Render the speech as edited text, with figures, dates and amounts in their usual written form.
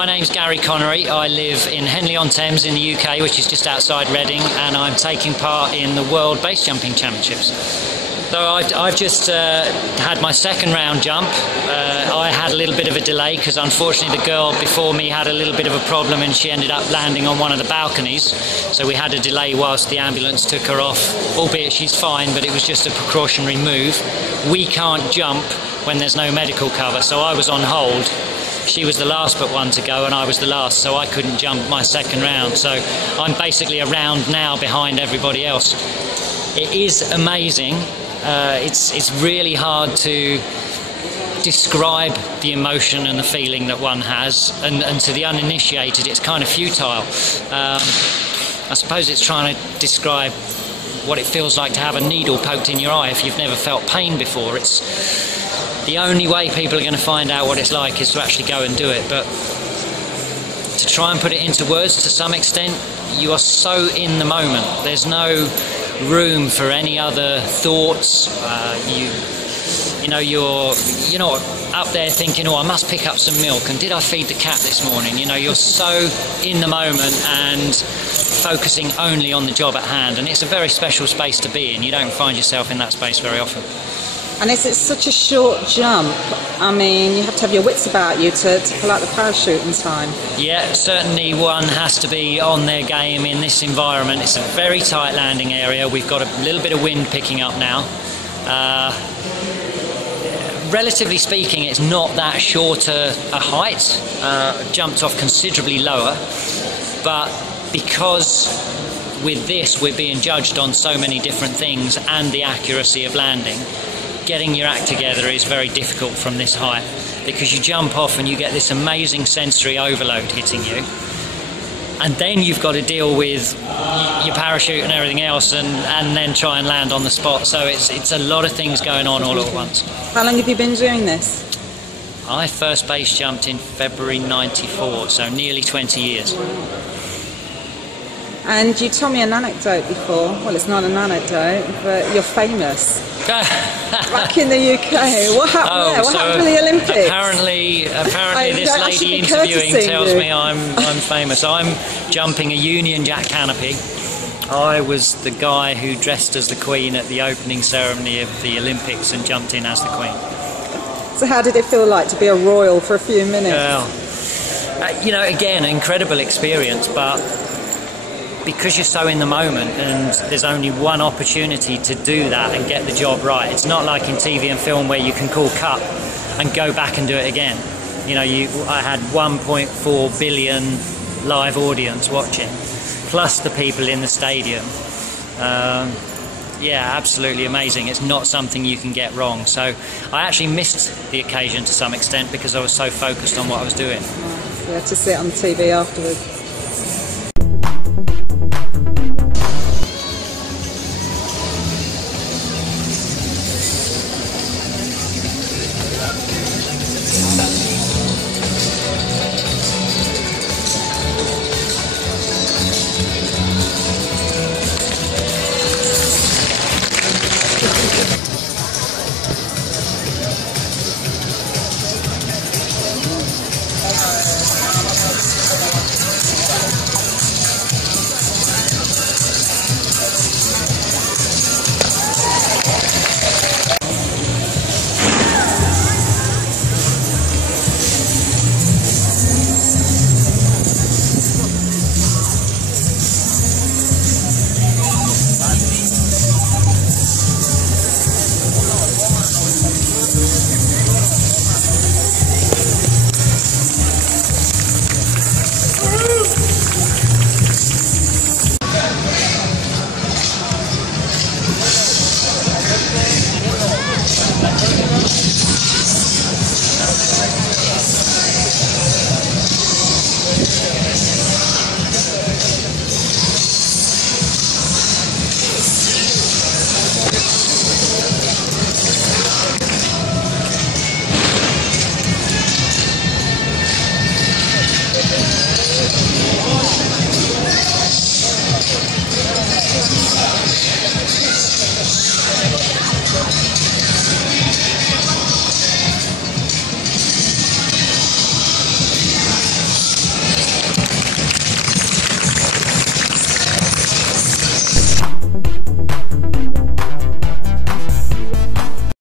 My name's Gary Connery. I live in Henley-on-Thames in the UK, which is just outside Reading, and I'm taking part in the World Base Jumping Championships. So I've just had my second round jump. I had a little bit of a delay because unfortunately the girl before me had a little bit of a problem and she ended up landing on one of the balconies. So we had a delay whilst the ambulance took her off, albeit she's fine, but it was just a precautionary move. We can't jump when there's no medical cover, so I was on hold. She was the last but one to go and I was the last, so I couldn't jump my second round. So I'm basically a round now behind everybody else. It is amazing. It's really hard to describe the emotion and the feeling that one has, and to the uninitiated it's kind of futile. I suppose it's trying to describe what it feels like to have a needle poked in your eye if you've never felt pain before. It's the only way people are going to find out what it's like is to actually go and do it. But to try and put it into words to some extent, you are so in the moment. There's no room for any other thoughts. You're not up there thinking, oh, I must pick up some milk and did I feed the cat this morning? You know, you're so in the moment and focusing only on the job at hand, and it's a very special space to be in. You don't find yourself in that space very often. And it's such a short jump. I mean, you have to have your wits about you to pull out the parachute in time. Yeah, certainly one has to be on their game in this environment. It's a very tight landing area. We've got a little bit of wind picking up now. Relatively speaking, it's not that short a height. Jumped off considerably lower. But because with this we're being judged on so many different things and the accuracy of landing, getting your act together is very difficult from this height, because you jump off and you get this amazing sensory overload hitting you, and then you've got to deal with your parachute and everything else, and then try and land on the spot. So it's a lot of things going on all at once. How long have you been doing this? I first base jumped in February '94, so nearly 20 years. And you told me an anecdote before. Well, it's not an anecdote, but you're famous. Back in the UK. What happened there? What happened to the Olympics? Apparently this lady interviewing tells me I'm famous. I'm jumping a Union Jack canopy. I was the guy who dressed as the Queen at the opening ceremony of the Olympics and jumped in as the Queen. So how did it feel like to be a royal for a few minutes? Well, again, an incredible experience, but because you're so in the moment and there's only one opportunity to do that and get the job right. It's not like in TV and film where you can call cut and go back and do it again. I had 1.4 billion live audience watching, plus the people in the stadium. Absolutely amazing. It's not something you can get wrong. So I actually missed the occasion to some extent because I was so focused on what I was doing. You had to see it on TV afterwards.